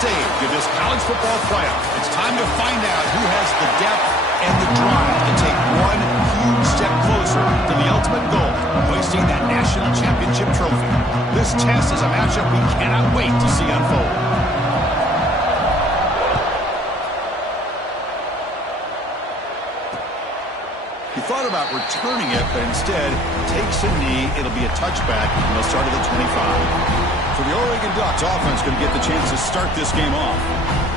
stage of this college football playoff. It's time to find out who has the depth and the drive to take one huge step closer to the ultimate goal, hoisting that national championship trophy. This test is a matchup we cannot wait to see unfold. He thought about returning it, but instead takes a knee. It'll be a touchback, and they'll start at the 25. So the Oregon Ducks offense going to get the chance to start this game off.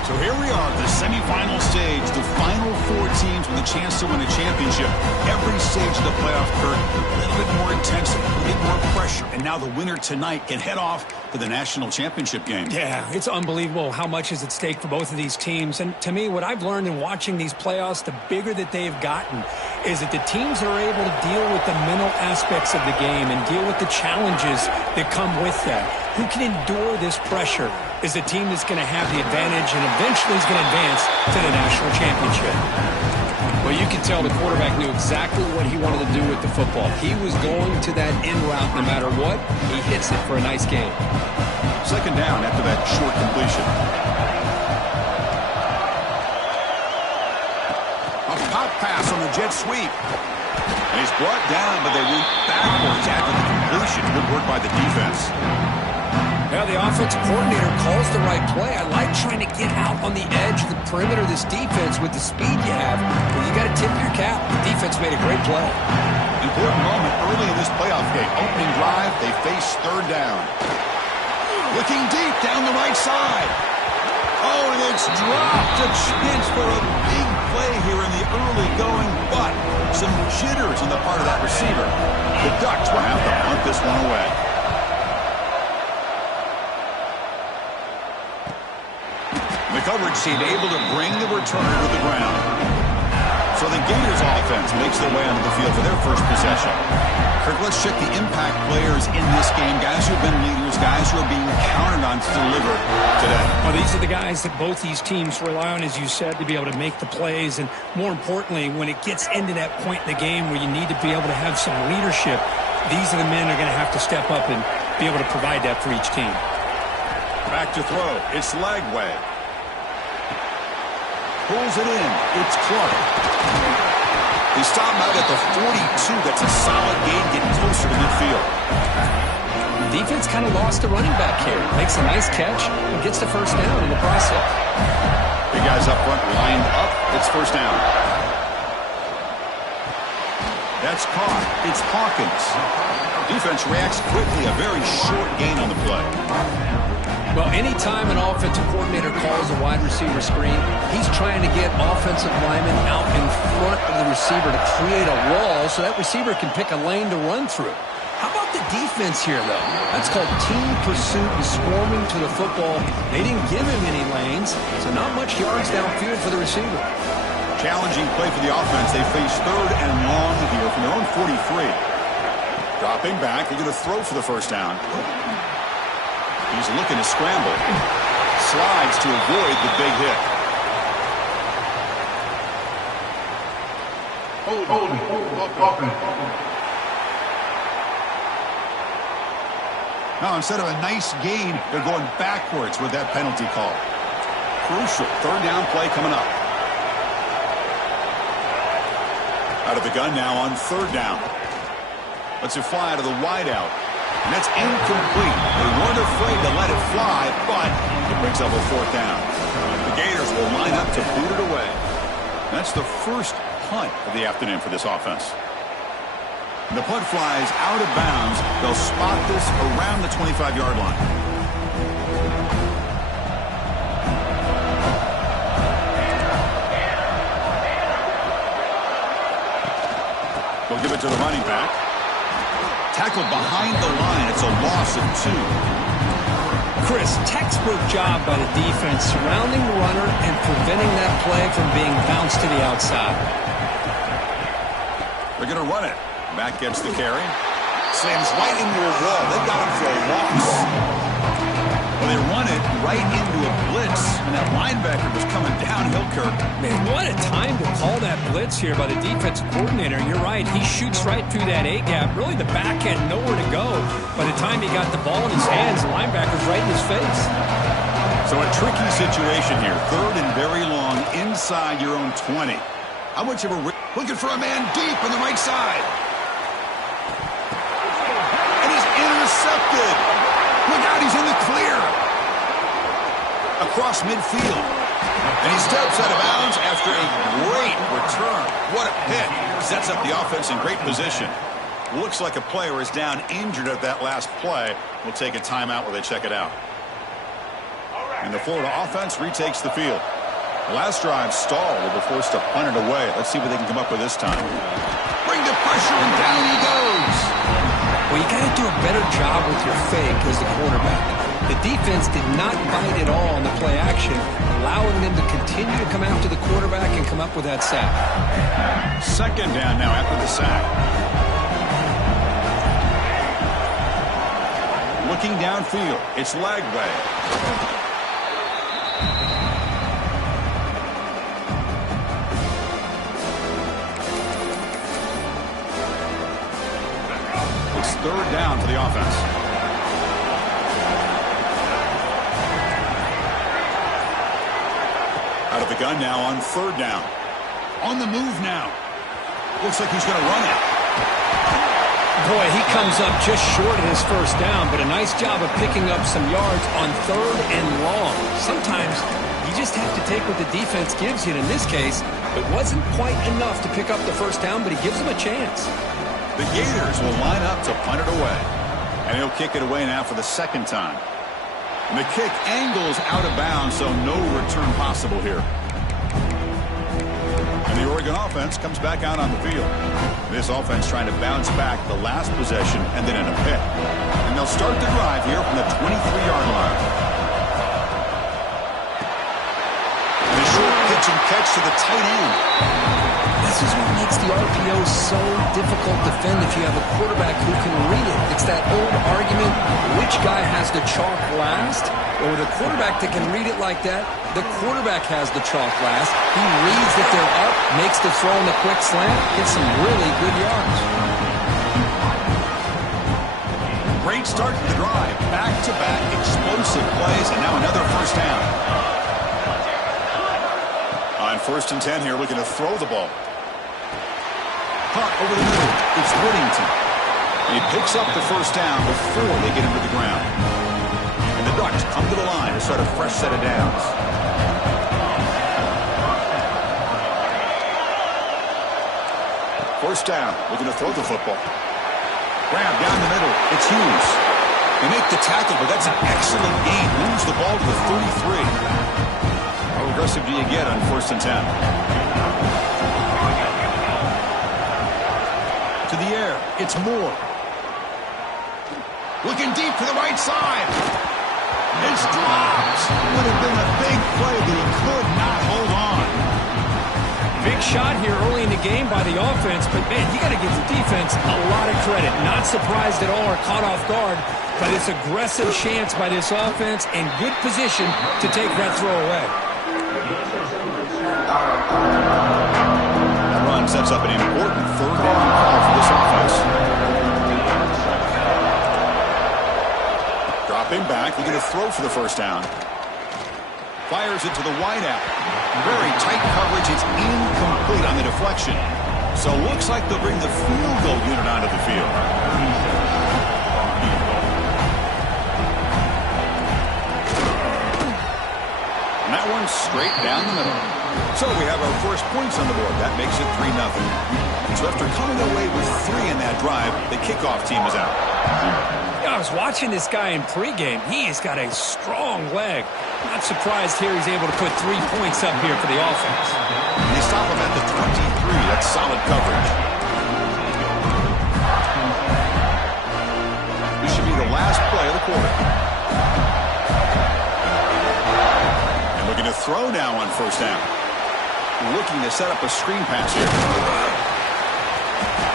So here we are, the semifinal stage, the final four teams with a chance to win a championship. Every stage of the playoff, Kurt, a little bit more intensity, a little bit more pressure. And now the winner tonight can head off to the national championship game. Yeah, it's unbelievable how much is at stake for both of these teams. And to me, what I've learned in watching these playoffs, the bigger that they've gotten, is that the teams that are able to deal with the mental aspects of the game and deal with the challenges that come with that. Who can endure this pressure is the team that's going to have the advantage and eventually is going to advance to the national championship. Well, you can tell the quarterback knew exactly what he wanted to do with the football. He was going to that end route no matter what. He hits it for a nice gain. Second down after that short completion. A pop pass on the jet sweep. And he's brought down, but they root backwards after the completion. Good work by the defense. Now the offensive coordinator calls the right play. I like trying to get out on the edge of the perimeter of this defense with the speed you have. But you got to tip your cap. The defense made a great play. Important moment early in this playoff game. Opening drive, they face third down. Looking deep down the right side. Oh, and it's dropped. A chance for a big play here in the early going, but some jitters on the part of that receiver. The Ducks will have to punt this one away. The coverage team able to bring the returner to the ground. So the Gators offense makes their way onto the field for their first possession. Kirk, let's check the impact players in this game. Guys who have been leaders, guys who are being counted on to deliver today. Well, these are the guys that both these teams rely on, as you said, to be able to make the plays. And more importantly, when it gets into that point in the game where you need to be able to have some leadership, these are the men that are going to have to step up and be able to provide that for each team. Back to throw. It's Lagway. Pulls it in. It's Clark. He stopped out at the 42. That's a solid gain, getting closer to midfield. The defense kind of lost a running back here. Makes a nice catch and gets the first down in the process. Big guys up front lined up. It's first down. That's caught. It's Hawkins. Defense reacts quickly. A very short gain on the play. Well, anytime an offensive coordinator calls a wide receiver screen, he's trying to get offensive linemen out in front of the receiver to create a wall so that receiver can pick a lane to run through. How about the defense here, though? That's called team pursuit and swarming to the football. They didn't give him any lanes, so not much yards downfield for the receiver. Challenging play for the offense. They face third and long here from their own 43. Dropping back. They're going to throw for the first down. He's looking to scramble. Slides to avoid the big hit. Now, instead of a nice gain, they're going backwards with that penalty call. Crucial third down play coming up. Out of the gun now on third down. Lets it fly to the wideout. And that's incomplete. They weren't afraid to let it fly, but it brings up a fourth down. The Gators will line up to boot it away. That's the first punt of the afternoon for this offense. And the punt flies out of bounds. They'll spot this around the 25-yard line. They'll give it to the running back. Tackled behind the line. It's a loss of 2. Chris, textbook job by the defense surrounding the runner and preventing that play from being bounced to the outside. They're going to run it. Matt gets the carry. Slams right into a wall. They got him for a loss. Well, they run it right into a blitz, and that linebacker was coming downhill, Kirk. Man, what a time to call that blitz here by the defensive coordinator. You're right. He shoots right through that A-gap. Really, the back had nowhere to go. By the time he got the ball in his hands, the linebacker's right in his face. So a tricky situation here. Third and very long inside your own 20. How much of a looking for a man deep on the right side. And he's intercepted. Look out, he's in the clear. Across midfield. And he steps out of bounds after a great return. What a pick. Sets up the offense in great position. Looks like a player is down injured at that last play. We'll take a timeout while they check it out. And the Florida offense retakes the field. The last drive stalled. They were forced to punt it away. Let's see what they can come up with this time. Bring the pressure, and down he goes. Well, you got to do a better job with your fake as the quarterback. The defense did not bite at all on the play action, allowing them to continue to come after the quarterback and come up with that sack. Second down now after the sack. Looking downfield, it's Lagway. It's third down for the offense. Out of the gun now on third down. On the move now. Looks like he's going to run it. Boy, he comes up just short of his first down, but a nice job of picking up some yards on third and long. Sometimes you just have to take what the defense gives you. And in this case, it wasn't quite enough to pick up the first down, but he gives them a chance. The Gators will line up to punt it away. And he'll kick it away now for the second time. And the kick angles out of bounds, so no return possible here. And the Oregon offense comes back out on the field. This offense trying to bounce back the last possession and then in a pick. And they'll start the drive here from the 23-yard line. And a short pitch and catch to the tight end. This is what makes the RPO so difficult to defend if you have a quarterback who can read it. It's that old argument, which guy has the chalk last? Or the quarterback that can read it like that, the quarterback has the chalk last. He reads that they're up, makes the throw in the quick slant, gets some really good yards. Great start to the drive. Back-to-back explosive plays, and now another first down. On 1st and 10 here, looking to throw the ball. Caught over the middle. It's Whittington. And he picks up the first down before they get him to the ground. And the Ducks come to the line to start a fresh set of downs. First down, looking to throw the football. Grab down the middle. It's Hughes. They make the tackle, but that's an excellent gain. Moves the ball to the 33. How aggressive do you get on 1st and 10? To the air, it's Moore. Looking deep to the right side. It's dropped. Would have been a big play, but he could not hold on. Big shot here early in the game by the offense, but man, you got to give the defense a lot of credit. Not surprised at all or caught off guard, but it's aggressive chance by this offense and good position to take that throw away. That run sets up an important third down call for this offense. Dropping back, looking to throw for the first down. Fires it to the wideout. Very tight coverage. It's incomplete on the deflection. So looks like they'll bring the field goal unit onto the field. And that one's straight down the middle. So we have our first points on the board. That makes it 3-0. So after coming away with 3 in that drive, the kickoff team is out. Yeah, I was watching this guy in pregame. He has got a strong leg. Not surprised here he's able to put 3 points up here for the offense. They stop him at the 23. That's solid coverage. This should be the last play of the quarter. And looking to throw now on first down. Looking to set up a screen pass here.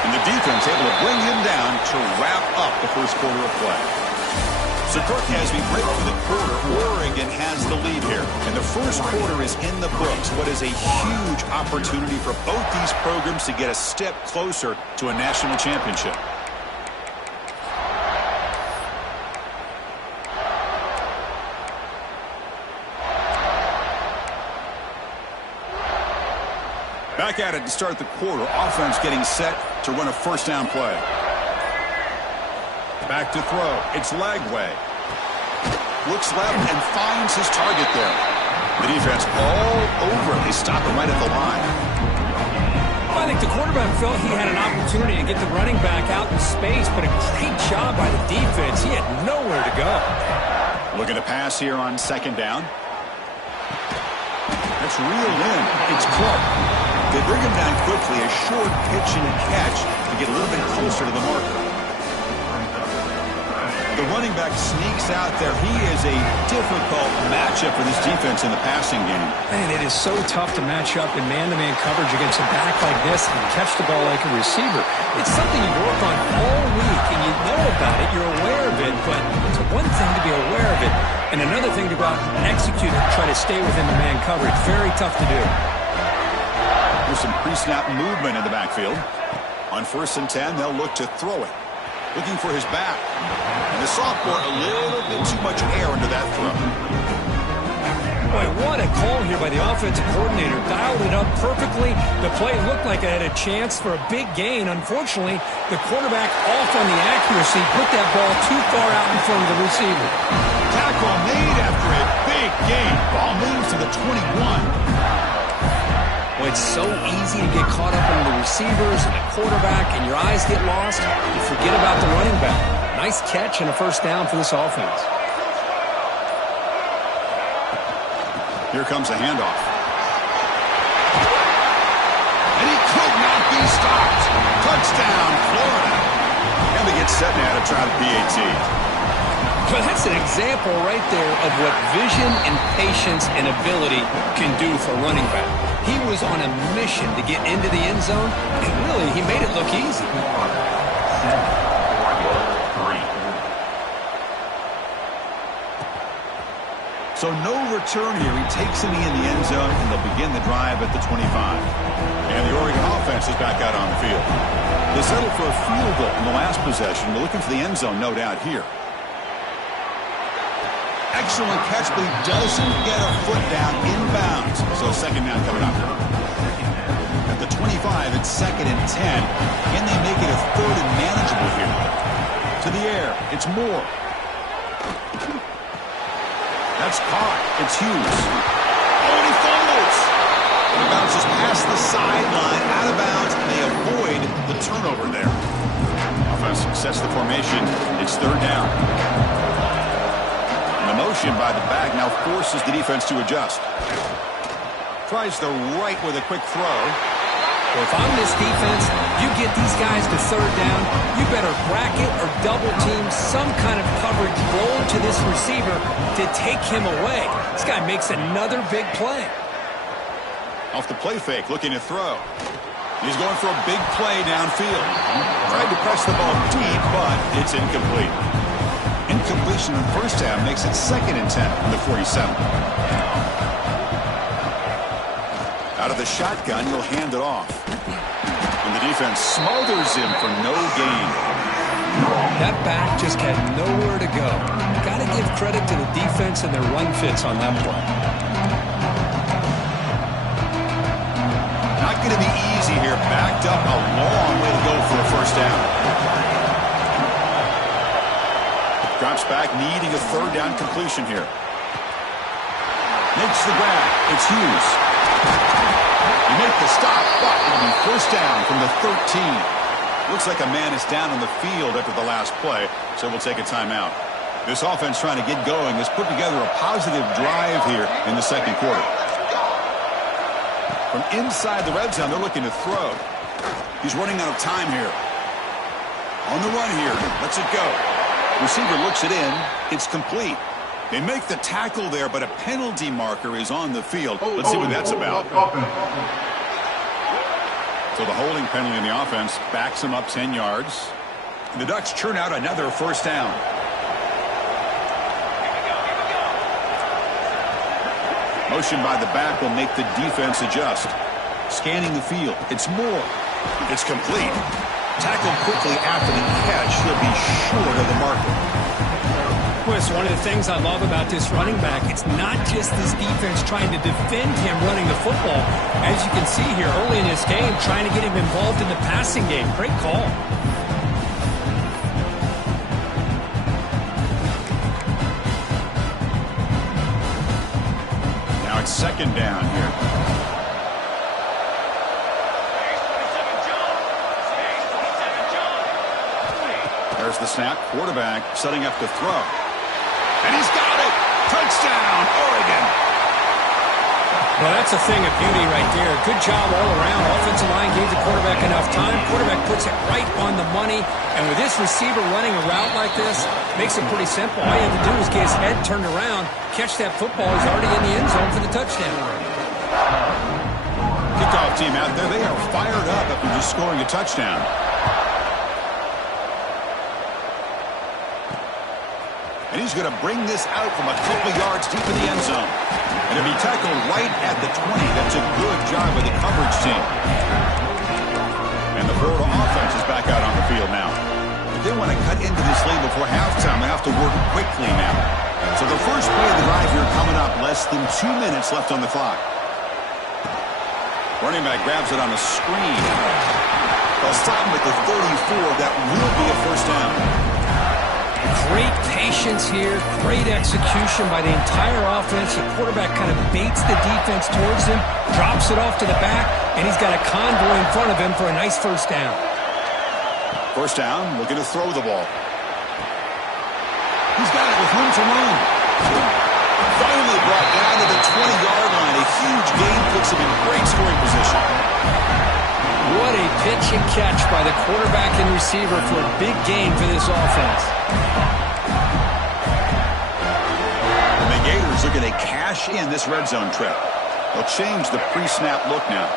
And the defense able to bring him down to wrap up the first quarter of play. So Kirk, as we break for the quarter, Oregon has the lead here. And the first quarter is in the books. What is a huge opportunity for both these programs to get a step closer to a national championship. Back at it to start the quarter. Offense getting set to run a first down play. Back to throw. It's Lagway. Looks left and finds his target there. The defense all over it. They stop it right at the line. I think the quarterback felt he had an opportunity to get the running back out in space, but a great job by the defense. He had nowhere to go. Looking to pass here on second down. That's reeled in. It's Clark. They bring him down quickly. A short pitch and catch to get a little bit closer to the marker. The running back sneaks out there. He is a difficult matchup for this defense in the passing game. Man, it is so tough to match up in man-to-man coverage against a back like this and catch the ball like a receiver. It's something you work on all week, and you know about it. You're aware of it, but it's one thing to be aware of it, and another thing to go out and execute and try to stay within the man coverage. Very tough to do. There's some pre-snap movement in the backfield. On 1st and 10, they'll look to throw it. Looking for his back. And the sophomore, a little bit too much air into that throw. Boy, what a call here by the offensive coordinator. Dialed it up perfectly. The play looked like it had a chance for a big gain. Unfortunately, the quarterback off on the accuracy, put that ball too far out in front of the receiver. Tackle made after a big gain. Ball moves to the 21. Well, it's so easy to get caught up in the receivers and the quarterback, and your eyes get lost. You forget about the running back. Nice catch and a first down for this offense. Here comes a handoff. And he could not be stopped. Touchdown, Florida. And they get set now to try the PAT. Well, that's an example right there of what vision and patience and ability can do for a running back. He was on a mission to get into the end zone, and really, he made it look easy. So no return here. He takes a knee in the end zone, and they'll begin the drive at the 25. And the Oregon offense is back out on the field. They settled for a field goal in the last possession. They're looking for the end zone, no doubt, here. Excellent catch, but he doesn't get a foot down inbounds. So second down coming up. At the 25, it's 2nd and 10. Can they make it a 3rd and manageable here? To the air, it's Moore. That's caught. It's Hughes. Oh, and he fumbles. He bounces past the sideline, out of bounds, and they avoid the turnover there. Offense sets the formation. It's 3rd down. The motion by the back now forces the defense to adjust. Tries the right with a quick throw. Well, if I'm this defense, you get these guys to 3rd down, you better bracket or double team some kind of coverage roll to this receiver to take him away. This guy makes another big play. Off the play fake, looking to throw. He's going for a big play downfield. Tried to press the ball deep, but it's incomplete. Incompletion in first down makes it 2nd and 10 from the 47. Out of the shotgun, he'll hand it off. And the defense smothers him for no gain. That back just had nowhere to go. Got to give credit to the defense and their run fits on that play. Not going to be easy here. Backed up, a long way to go for a first down. Drops back, needing a 3rd down completion here. Makes the grab. It's Hughes. He makes the stop, but it'll be first down from the 13. Looks like a man is down on the field after the last play, so we'll take a timeout. This offense trying to get going has put together a positive drive here in the 2nd quarter. From inside the red zone, they're looking to throw. He's running out of time here. On the run here. Lets it go. Receiver looks it in. It's complete. They make the tackle there, but a penalty marker is on the field. Let's see what that's about. So the holding penalty in the offense backs them up 10 yards. The Ducks churn out another first down. Motion by the back will make the defense adjust. Scanning the field. It's Moore. It's complete. Tackled quickly after the catch. He'll be short of the marker. Chris, one of the things I love about this running back, it's not just this defense trying to defend him running the football. As you can see here early in this game, trying to get him involved in the passing game. Great call. Now it's second down here. There's the snap. Quarterback setting up to throw. And he's got it! Touchdown, Oregon! Well, that's a thing of beauty right there. Good job all around. Offensive line gave the quarterback enough time. Quarterback puts it right on the money. And with this receiver running a route like this, makes it pretty simple. All you have to do is get his head turned around, catch that football. He's already in the end zone for the touchdown. Kickoff team out there. They are fired up after just scoring a touchdown. And he's going to bring this out from a couple yards deep in the end zone. And it'll be tackled right at the 20. That's a good job by the coverage team. And the Florida offense is back out on the field now. If they want to cut into this lead before halftime, they have to work quickly now. So the first play of the drive here coming up. Less than 2 minutes left on the clock. Running back grabs it on a screen. They'll stop him at the 34. That will be a first down. Great patience here, great execution by the entire offense. The quarterback kind of baits the defense towards him, drops it off to the back, and he's got a convoy in front of him for a nice first down. First down, looking to throw the ball. He's got it with room to run. Finally brought down to the 20-yard line. A huge gain puts him in great scoring position. What a pitch and catch by the quarterback and receiver for a big gain for this offense. And the Gators are going to cash in this red zone trip. They'll change the pre-snap look now.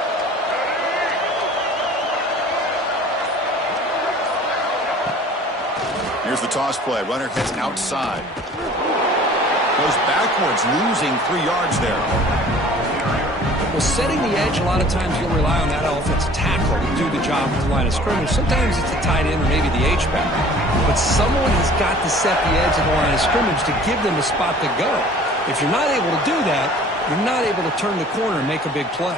Here's the toss play. Runner heads outside. Goes backwards, losing 3 yards there. Well, setting the edge, a lot of times you'll rely on that offensive tackle to do the job at the line of scrimmage. Sometimes it's a tight end or maybe the H-back. But someone has got to set the edge of the line of scrimmage to give them a spot to go. If you're not able to do that, you're not able to turn the corner and make a big play.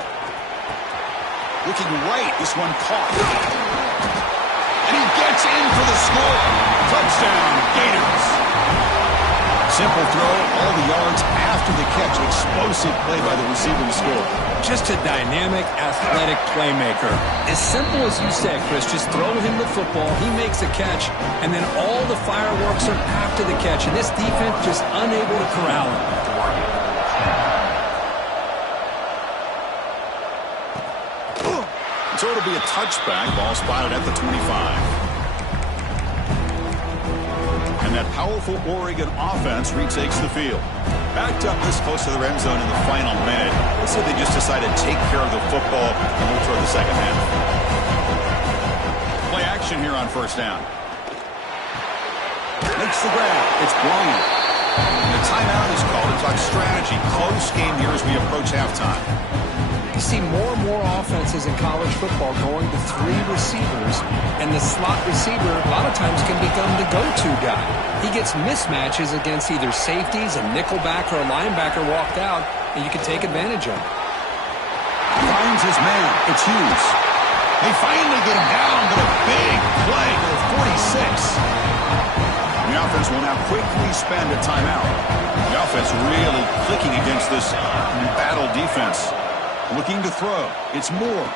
Looking right, this one caught. And he gets in for the score. Touchdown, Gators. Simple throw, all the yards after the catch. Explosive play by the receiver to score. Just a dynamic, athletic playmaker. As simple as you said, Chris, just throw him the football, he makes a catch, and then all the fireworks are after the catch. And this defense just unable to corral him. So it'll be a touchback. Ball spotted at the 25. And that powerful Oregon offense retakes the field. Backed up this close to the end zone in the final minute. Let's say they just decided to take care of the football and we'll throw the second half. Play action here on first down. Makes the grab. It's blown. And the timeout is called to talk strategy. Close game here as we approach halftime. You see more and more offenses in college football going to 3 receivers, and the slot receiver a lot of times can become the go-to guy. He gets mismatches against either safeties, a nickelback, or a linebacker walked out, and you can take advantage of it. Finds his man. It's Hughes. They finally get him down, but a big play to the 46. The offense will now quickly spend a timeout. The offense really clicking against this battle defense. Looking to throw. It's Moore.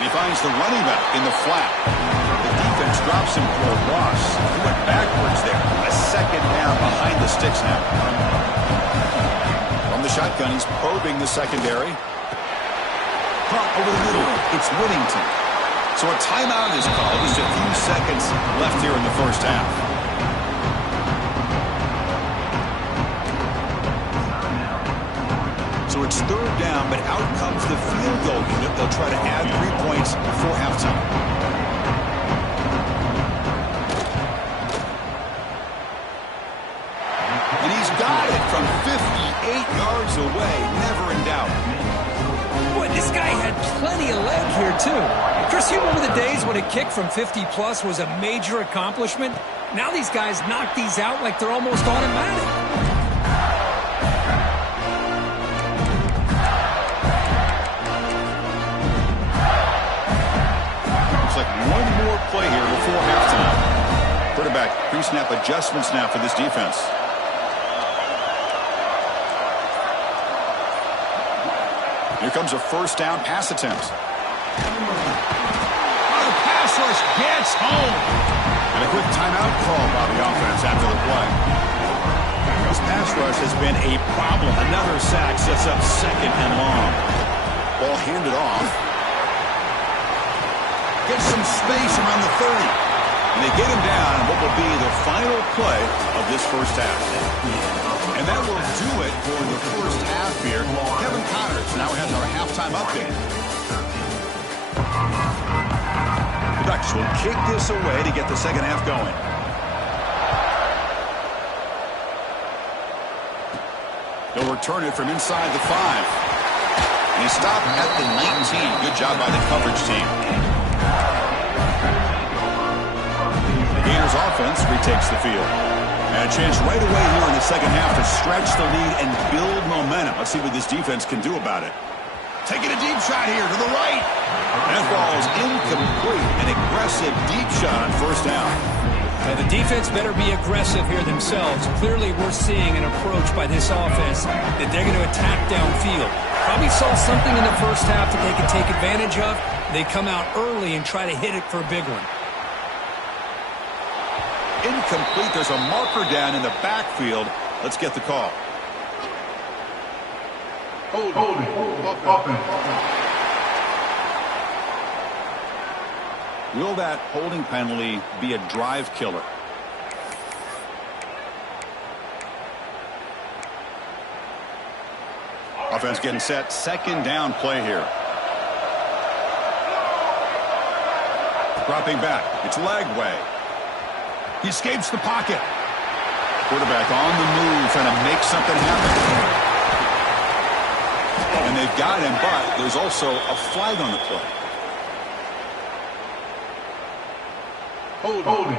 He finds the running back in the flat. The defense drops him for a loss. He went backwards there. A second down behind the sticks now. From the shotgun, he's probing the secondary. Caught over the middle. It's Whittington. So a timeout is called. Just a few seconds left here in the first half. So it's third down, but out comes the field goal unit. They'll try to add 3 points before halftime. And he's got it from 58 yards away. Never in doubt. Boy, this guy had plenty of leg here, too. Chris, you remember the days when a kick from 50-plus was a major accomplishment? Now these guys knock these out like they're almost automatic. Looks like one more play here before halftime. Quarterback pre-snap adjustments now for this defense. Here comes a first down pass attempt. The pass rush gets home. And a quick timeout call by the offense after the play. This pass rush has been a problem. Another sack sets up second and long. Ball handed off. Gets some space around the 30. And they get him down on what will be the final play of this first half. And that will do it for the first half here. Kevin Connors now has our halftime update. The Ducks will kick this away to get the second half going. They'll return it from inside the 5. And he stopped at the 19. Good job by the coverage team. The Gators offense retakes the field. And a chance right away here in the second half to stretch the lead and build momentum. Let's see what this defense can do about it. Taking a deep shot here to the right. That ball is incomplete. An aggressive deep shot on first down. Now the defense better be aggressive here themselves. Clearly we're seeing an approach by this offense that they're going to attack downfield. Probably saw something in the first half that they could take advantage of. They come out early and try to hit it for a big one. Incomplete. There's a marker down in the backfield. Let's get the call. Holding. Will that holding penalty be a drive killer? Offense getting set. Second down play here. Dropping back. It's Lagway. He escapes the pocket. Quarterback on the move, trying to make something happen. And they've got him, but there's also a flag on the play. Holding.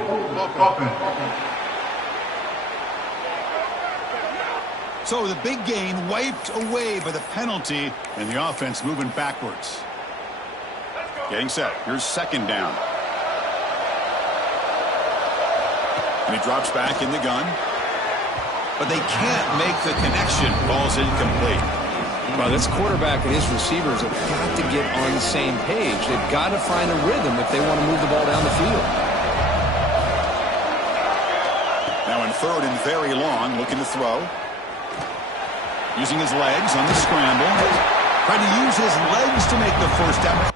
So the big gain wiped away by the penalty, and the offense moving backwards. Getting set. Here's second down. And he drops back in the gun. But they can't make the connection. Ball's incomplete. Well, this quarterback and his receivers have got to get on the same page. They've got to find a rhythm if they want to move the ball down the field. Now in third and very long, looking to throw. Using his legs on the scramble. Trying to use his legs to make the first down.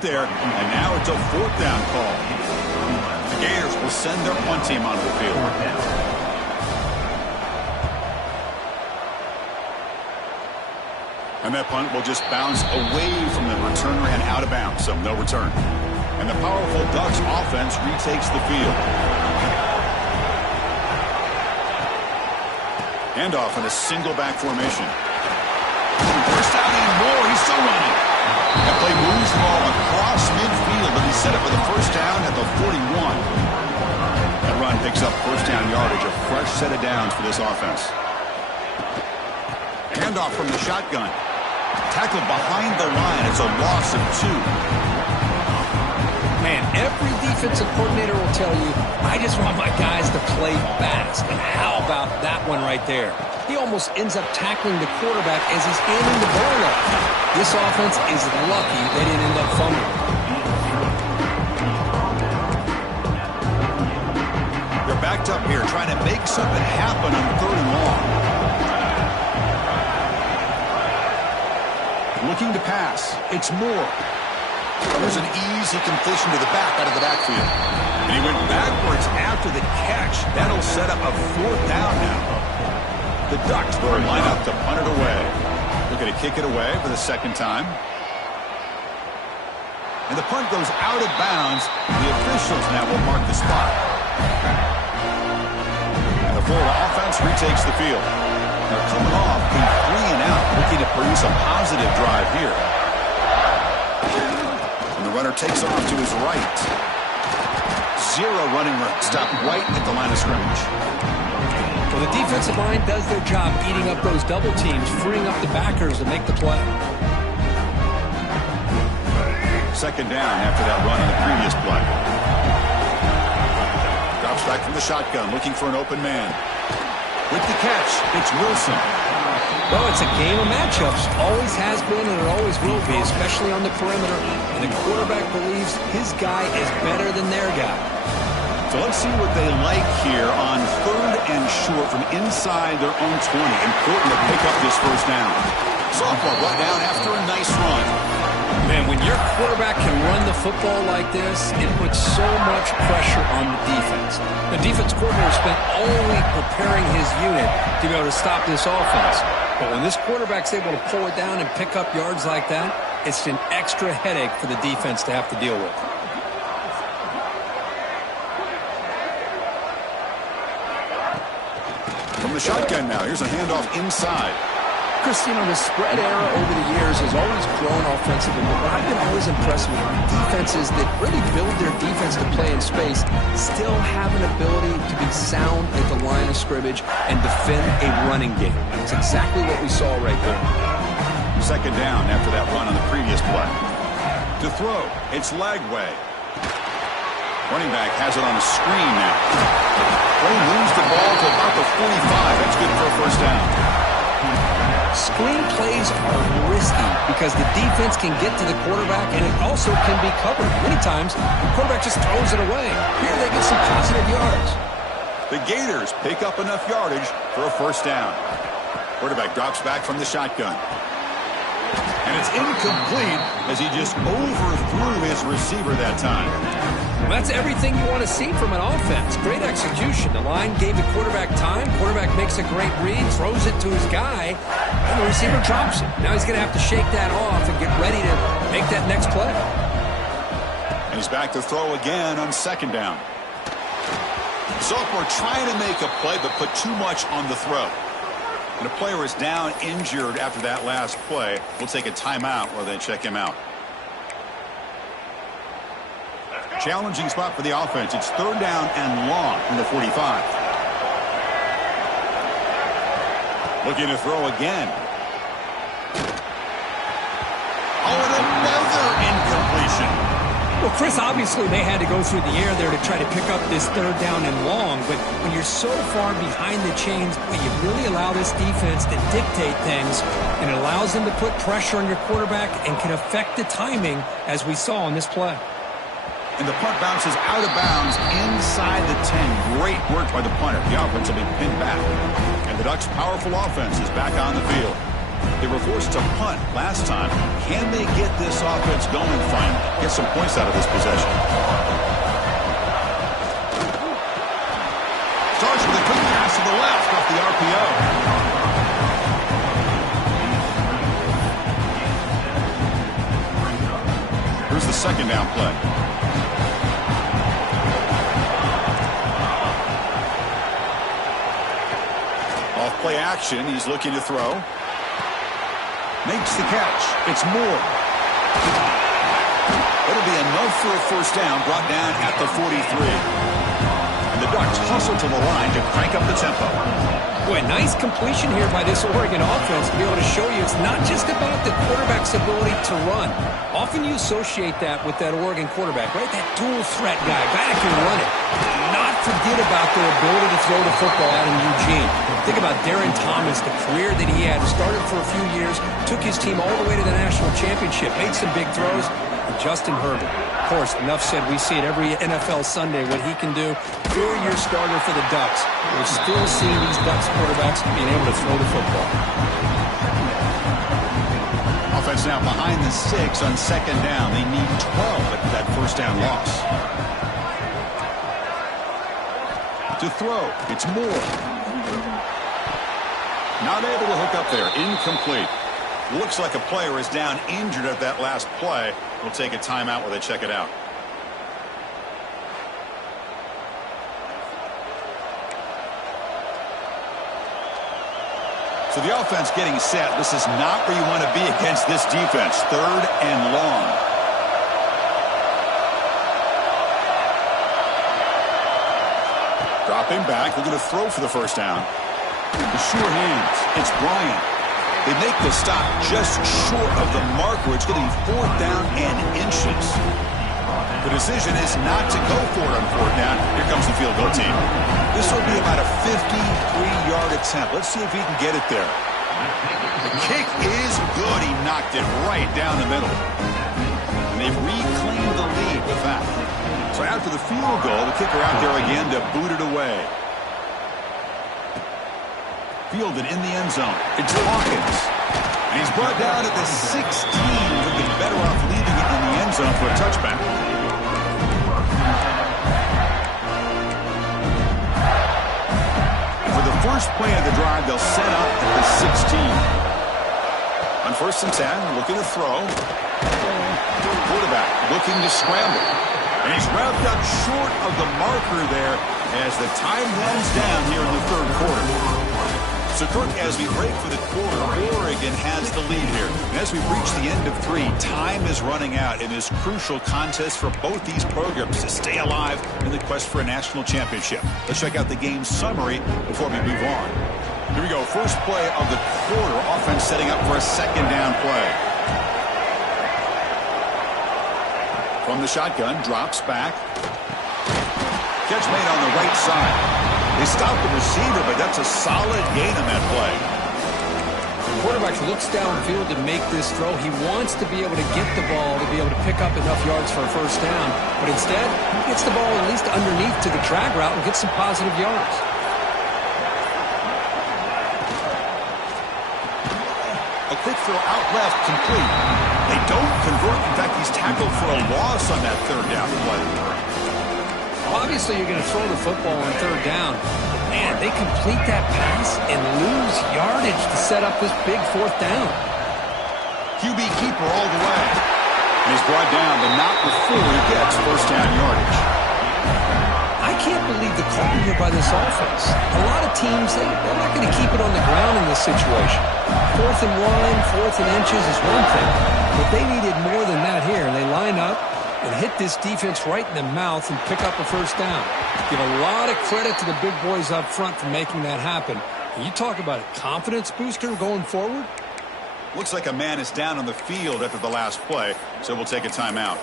There, and now it's a fourth down call. The Gators will send their punt team onto the field. And that punt will just bounce away from the returner and out of bounds, so no return. And the powerful Ducks offense retakes the field. Handoff in a single back formation. First down and more. He's still running. That play moves the ball across midfield, but he's set up for the first down at the 41. That run picks up first down yardage, a fresh set of downs for this offense. Handoff from the shotgun. Tackled behind the line. It's a loss of 2. Man, every defensive coordinator will tell you, I just want my guys to play fast. And how about that one right there? He almost ends up tackling the quarterback as he's handing the ball up. This offense is lucky they didn't end up fumbling. They're backed up here trying to make something happen on third and long. Looking to pass. It's Moore. There's an easy completion to the back out of the backfield. And he went backwards after the catch. That'll set up a fourth down now. The Ducks will line up to punt it away. Looking to kick it away for the second time. And the punt goes out of bounds. The officials now will mark the spot. And the Florida offense retakes the field. They're coming off a 3-and-out, looking to produce a positive drive here. And the runner takes off to his right. Zero running room. Stop right at the line of scrimmage. Well, the defensive line does their job eating up those double teams, freeing up the backers to make the play. Second down after that run on the previous play. Drops back from the shotgun, looking for an open man. With the catch, it's Wilson. Well, it's a game of matchups. Always has been and it always will be, especially on the perimeter. And the quarterback believes his guy is better than their guy. So let's see what they like here on 3rd and short from inside their own 20. Important to pick up this first down. Sophomore brought down after a nice run. Man, when your quarterback can run the football like this, it puts so much pressure on the defense. The defense coordinator spent all week preparing his unit to be able to stop this offense. But when this quarterback's able to pull it down and pick up yards like that, it's an extra headache for the defense to have to deal with. From the shotgun now, here's a handoff inside. Christine, the spread era over the years has always grown offensively, but what I've been always impressed with defenses that really build their defense to play in space still have an ability to be sound at the line of scrimmage and defend a running game. It's exactly what we saw right there. Second down after that run on the previous play. To throw, it's Lagway. Running back has it on a screen now. They moves the ball to about the 45. That's good for a first down. Screen plays are risky because the defense can get to the quarterback and it also can be covered. Many times, the quarterback just throws it away. Here they get some positive yards. The Gators pick up enough yardage for a first down. Quarterback drops back from the shotgun. And it's incomplete as he just overthrew his receiver that time. Well, that's everything you want to see from an offense. Great execution. The line gave the quarterback time. Quarterback makes a great read, throws it to his guy, and the receiver drops it. Now he's going to have to shake that off and get ready to make that next play. And he's back to throw again on second down. Sophomore trying to make a play, but put too much on the throw. And a player is down injured after that last play. We'll take a timeout while they check him out. Challenging spot for the offense. It's 3rd down and long from the 45. Looking to throw again. Oh, and another incompletion. Well, Chris, obviously they had to go through the air there to try to pick up this 3rd down and long, but when you're so far behind the chains, you really allow this defense to dictate things, and it allows them to put pressure on your quarterback and can affect the timing, as we saw on this play. And the punt bounces out of bounds inside the 10. Great work by the punter. The offense will be pinned back. And the Ducks' powerful offense is back on the field. They were forced to punt last time. Can they get this offense going finally? Get some points out of this possession. Starts with a quick pass to the left off the RPO. Here's the second down play. Off-play action. He's looking to throw. Makes the catch. It's Moore. It'll be enough for a first down, brought down at the 43. And the Ducks hustle to the line to crank up the tempo. Boy, nice completion here by this Oregon offense to be able to show you it's not just about the quarterback's ability to run. Often you associate that with that Oregon quarterback, right? That dual threat guy that can run it. Not forget about their ability to throw the football out in Eugene. Think about Darren Thomas, the career that he had. Started for a few years, took his team all the way to the national championship, made some big throws. And Justin Herbert, of course, enough said. We see it every NFL Sunday what he can do. 4-year starter for the Ducks. We're still seeing these Ducks quarterbacks being able to throw the football. Offense now behind the 6 on second down. They need 12 at that first down loss. To throw, it's Moore. Not able to hook up there. Incomplete. Looks like a player is down injured at that last play. We'll take a timeout while they check it out. So the offense getting set. This is not where you want to be against this defense. 3rd and long. Dropping back. They're going to throw for the first down. The sure hands. It's Bryant. They make the stop just short of the marker. It's going to be 4th down and inches. The decision is not to go for it on 4th down. Here comes the field goal team. This will be about a 53-yard attempt. Let's see if he can get it there. The kick is good. He knocked it right down the middle. And they've reclaimed the lead with that. So after the field goal, the kicker out there again to boot it away. Fielded in the end zone. It's Hawkins. And he's brought down at the 16. Looking better off leaving it in the end zone for a touchback. For the first play of the drive, they'll set up at the 16. On 1st and 10, looking to throw. Quarterback looking to scramble. And he's wrapped up short of the marker there as the time runs down here in the 3rd quarter. So, Kirk, as we break for the quarter, Oregon has the lead here. And as we reach the end of 3, time is running out in this crucial contest for both these programs to stay alive in the quest for a national championship. Let's check out the game summary before we move on. Here we go. First play of the quarter. Offense setting up for a 2nd down play. From the shotgun, drops back. Catch made on the right side. They stop the receiver, but that's a solid gain on that play. The quarterback looks downfield to make this throw. He wants to be able to get the ball to be able to pick up enough yards for a 1st down. But instead, he gets the ball at least underneath to the drag route and gets some positive yards. A quick throw out left, complete. They don't convert. In fact, he's tackled for a loss on that 3rd down play. Obviously, you're going to throw the football on 3rd down. Man, they complete that pass and lose yardage to set up this big 4th down. QB keeper all the way. And he's brought down, but not before he gets 1st down yardage. I can't believe the call here by this offense. A lot of teams, they're not going to keep it on the ground in this situation. 4th and 1, 4th and inches is one thing. But they needed more than that here. And they line up and hit this defense right in the mouth and pick up a 1st down. Give a lot of credit to the big boys up front for making that happen. And you talk about a confidence booster going forward. Looks like a man is down on the field after the last play, so we'll take a timeout.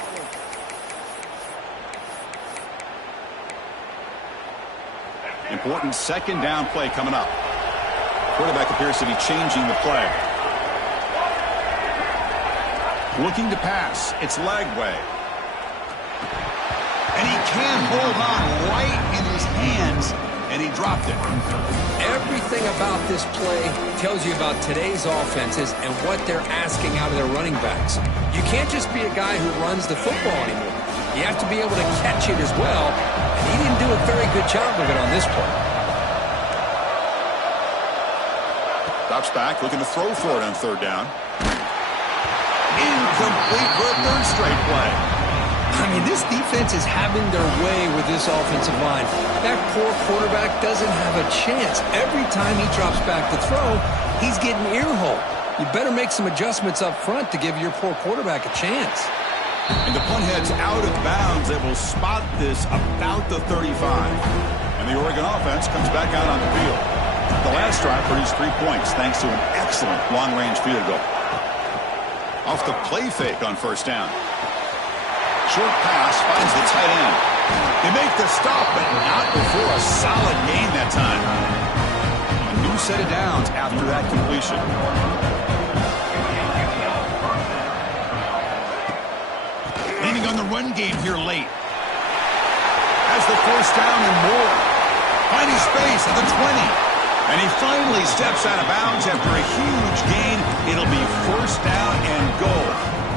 Important 2nd down play coming up. Quarterback appears to be changing the play. Looking to pass. It's Lagway. And he can hold on right in his hands, and he dropped it. Everything about this play tells you about today's offenses and what they're asking out of their running backs. You can't just be a guy who runs the football anymore. You have to be able to catch it as well, and he didn't do a very good job of it on this play. Drops back, looking to throw for it on 3rd down. Incomplete for a 3rd straight play. I mean, this defense is having their way with this offensive line. That poor quarterback doesn't have a chance. Every time he drops back to throw, he's getting earholed. You better make some adjustments up front to give your poor quarterback a chance. And the punt heads out of bounds. They will spot this about the 35. And the Oregon offense comes back out on the field. The last drive produced 3 points thanks to an excellent long-range field goal. Off the play fake on 1st down. Short pass finds the tight end. They make the stop, but not before a solid gain that time. A new set of downs after that completion. Leaning on the run game here late. Has the 1st down and more. Finding space at the 20. And he finally steps out of bounds after a huge gain. It'll be 1st down and goal.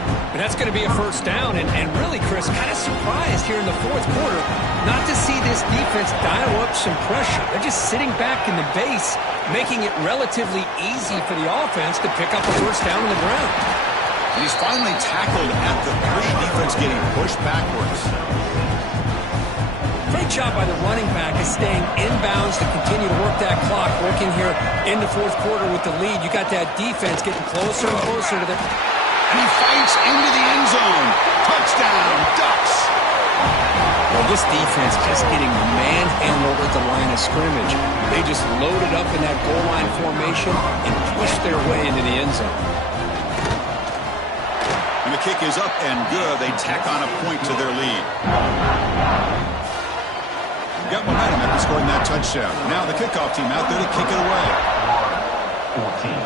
But that's going to be a first down, and really, Chris, kind of surprised here in the fourth quarter not to see this defense dial up some pressure. They're just sitting back in the base, making it relatively easy for the offense to pick up a first down on the ground. He's finally tackled at the 3, defense getting pushed backwards. Great job by the running back is staying inbounds to continue to work that clock, working here in the fourth quarter with the lead. You got that defense getting closer and closer to the... And he fights into the end zone. Touchdown, Ducks. Well, this defense just getting manhandled at the line of scrimmage. They just loaded up in that goal line formation and pushed their way into the end zone. And the kick is up and good. They tack on a point to their lead. Got momentum after scoring that touchdown. Now the kickoff team out there to kick it away. 14.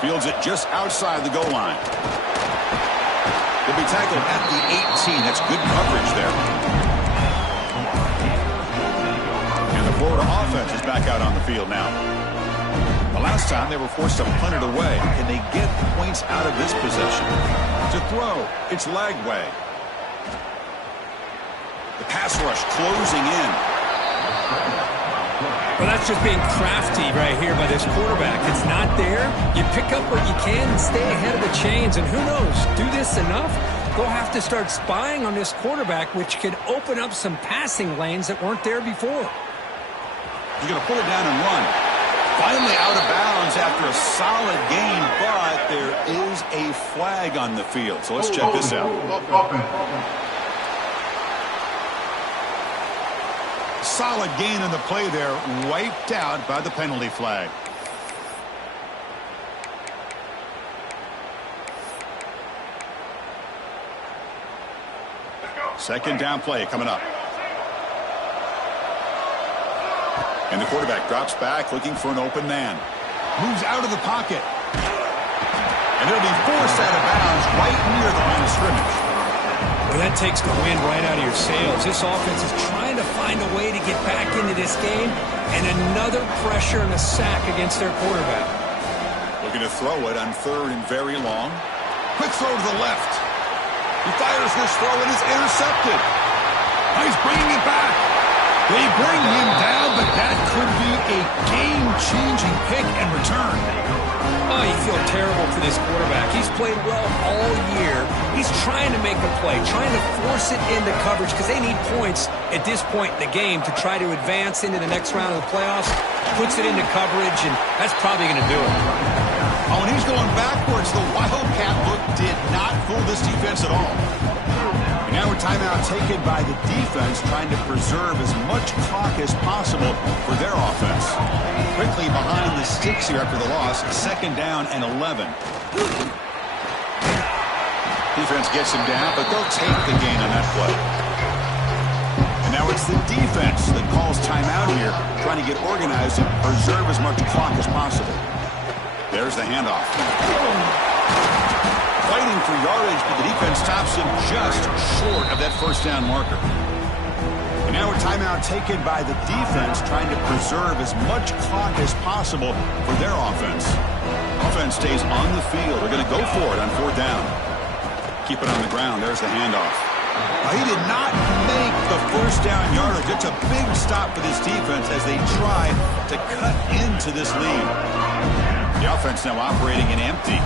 Fields it just outside the goal line. He'll be tackled at the 18. That's good coverage there. And the Florida offense is back out on the field now. The last time they were forced to punt it away. Can they get points out of this possession? To throw, it's Lagway. The pass rush closing in. Well, that's just being crafty right here by this quarterback. It's not there. You pick up what you can and stay ahead of the chains. And who knows, do this enough, they'll have to start spying on this quarterback, which could open up some passing lanes that weren't there before. He's going to pull it down and run. Finally out of bounds after a solid game, but there is a flag on the field. So let's check this out. Solid gain in the play there, wiped out by the penalty flag. Second down play coming up. And the quarterback drops back looking for an open man. Moves out of the pocket. And it'll be forced out of bounds right near the line of scrimmage. Well, that takes the wind right out of your sails. This offense is trying to find a way to get back into this game, and another pressure and a sack against their quarterback. Looking to throw it on 3rd and very long. Quick throw to the left. He fires this throw and it's intercepted. He's bringing it back. They bring him down, but that could be a game-changing pick and return. Oh, you feel terrible for this quarterback. He's played well all year. He's trying to make a play, trying to force it into coverage because they need points at this point in the game to try to advance into the next round of the playoffs. Puts it into coverage, and that's probably going to do it. Oh, and he's going backwards. The Wildcat look did not fool this defense at all. And now a timeout taken by the defense, trying to preserve as much clock as possible for their offense. Quickly behind the sticks here after the loss. 2nd down and 11. Defense gets him down, but they'll take the gain on that play. And now it's the defense that calls timeout here, trying to get organized and preserve as much clock as possible. There's the handoff. Fighting for yardage, but the defense stops him just short of that first down marker. And now a timeout taken by the defense, trying to preserve as much clock as possible for their offense. Offense stays on the field. They're going to go for it on 4th down. Keep it on the ground. There's the handoff. Now, he did not make the first down yardage. It's a big stop for this defense as they try to cut into this lead. The offense now operating in empty.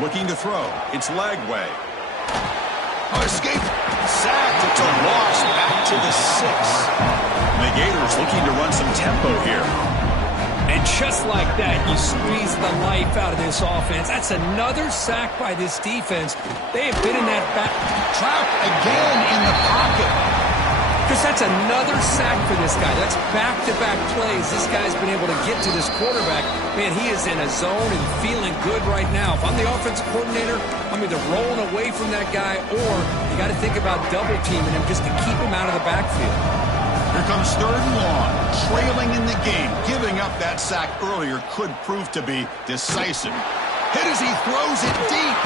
Looking to throw. It's Lagway. Oh, escape. Sacked. It's a loss back to the 6. And the Gators looking to run some tempo here. And just like that, you squeeze the life out of this offense. That's another sack by this defense. They have been in that back. Trapped again in the pocket. Because that's another sack for this guy. That's back-to-back plays. This guy's been able to get to this quarterback. Man, he is in a zone and feeling good right now. If I'm the offensive coordinator, I'm either rolling away from that guy or you got to think about double-teaming him just to keep him out of the backfield. Here comes 3rd and long, trailing in the game. Giving up that sack earlier could prove to be decisive. Hit as he throws it deep.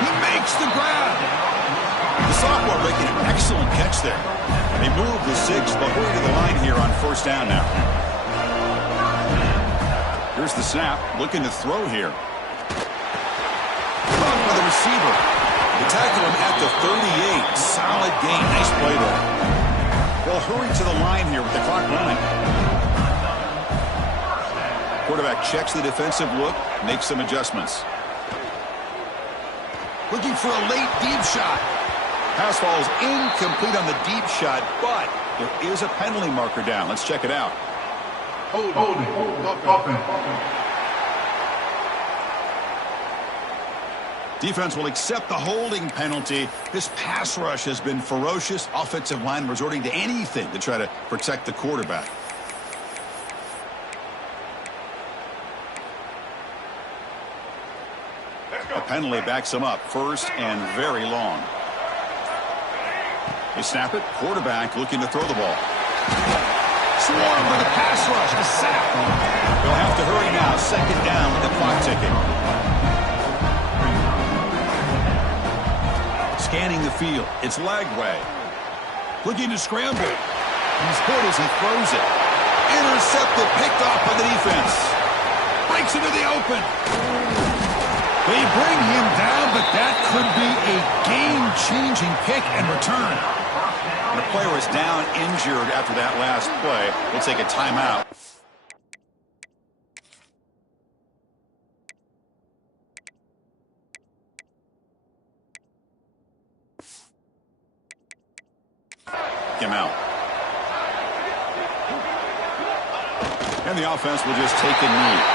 He makes the grab. The sophomore making an excellent catch there. They move the 6, but we're to the line here on 1st down now. Here's the snap, looking to throw here. Run by the receiver. They tackle him at the 38. Solid gain. Nice play there. Well, hurry to the line here with the clock running. Quarterback checks the defensive look, makes some adjustments. Looking for a late deep shot. Pass falls incomplete on the deep shot, but there is a penalty marker down. Let's check it out. Holding. Defense will accept the holding penalty. This pass rush has been ferocious. Offensive line resorting to anything to try to protect the quarterback. A penalty backs him up. First and very long. They snap it. Quarterback looking to throw the ball. Swarmed by the pass rush. A sack. They'll have to hurry now. Second down with the clock ticking. Scanning the field. It's Lagway. Looking to scramble. He's hit as he throws it. Intercepted. Picked off by the defense. Breaks into the open. They bring him down, but that could be a game-changing pick and return. The player was down injured after that last play. We'll take a timeout. Him out. And the offense will just take a knee.